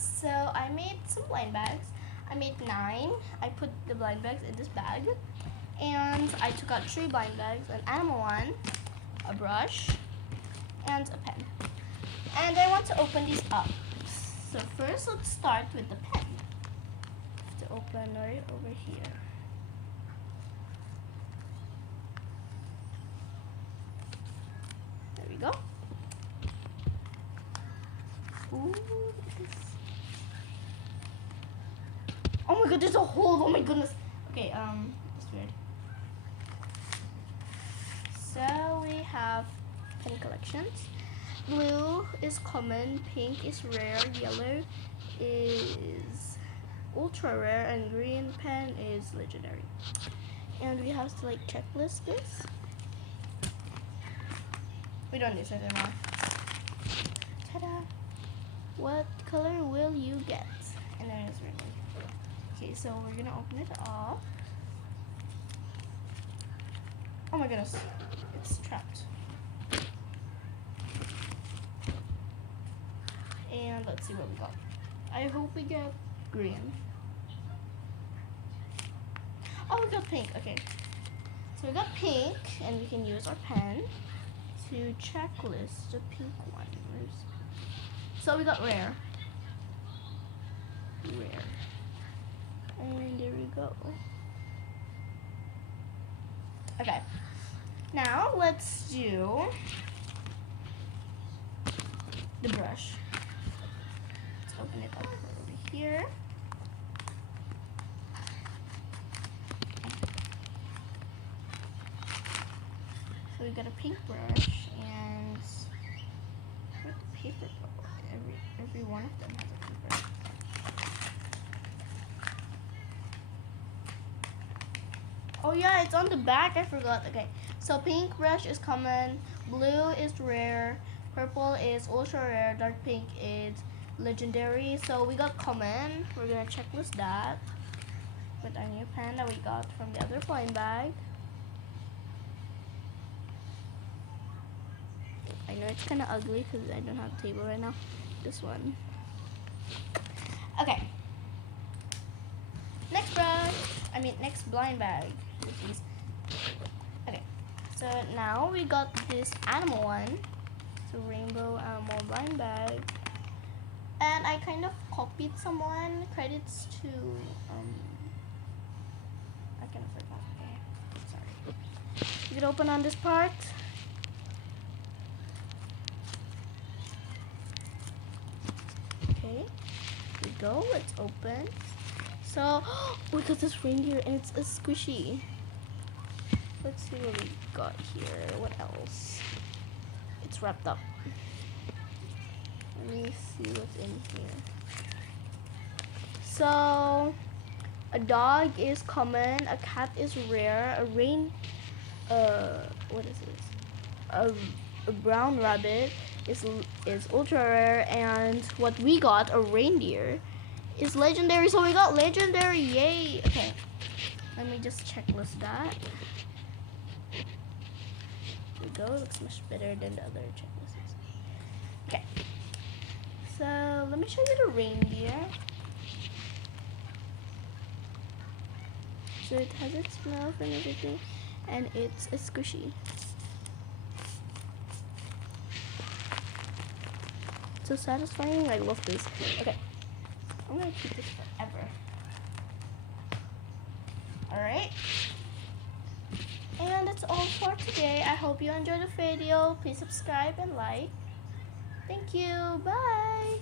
So I made some blind bags. I made 9. I put the blind bags in this bag. And I took out 3 blind bags, an animal one, a brush, and a pen. And I want to open these up. So first, let's start with the pen. To open right over here. There we go. Ooh, look at this. Oh my god, there's a hole. Oh my goodness. Okay, that's weird. So we have pen collections. Blue is common, pink is rare, yellow is ultra rare, and green pen is legendary. And we have to like checklist this. We don't need this anymore. Ta-da! What color will you get? And then it's red. Okay, so we're gonna open it up. Oh my goodness, it's trapped. And let's see what we got. I hope we get green. Oh, we got pink. Okay. So we got pink, and we can use our pen to checklist the pink one. So we got rare. Rare. And there we go. Okay. Now let's do the brush. Open it up over here. So we got a pink brush, and where'd the paper go? Every one of them has a paper. Oh yeah, it's on the back. I forgot. Okay, so pink brush is common, blue is rare, purple is ultra rare, dark pink is legendary. So we got common. We're gonna checklist that with our new pen that we got from the other blind bag. I know it's kind of ugly because I don't have a table right now. This one. Okay. Next brush. Next blind bag. Okay. So now we got this animal one. It's a rainbow animal blind bag. And I kind of copied someone. Credits to I kind of forgot. Okay, sorry. You can open on this part. Okay, here we go. Let's open. So we got this reindeer, and it's a squishy. Let's see what we got here. What else? It's wrapped up. Let me see what's in here. So, a dog is common, a cat is rare, what is this? A brown rabbit is ultra rare, and what we got, a reindeer, is legendary. So we got legendary, yay! Okay, let me just checklist that. There we go, looks much better than the other checklists. Okay. So let me show you the reindeer. So it has its mouth and everything, and it's a squishy. So satisfying, I love this. Okay, I'm gonna keep this forever. Alright. And that's all for today. I hope you enjoyed the video. Please subscribe and like. Thank you. Bye.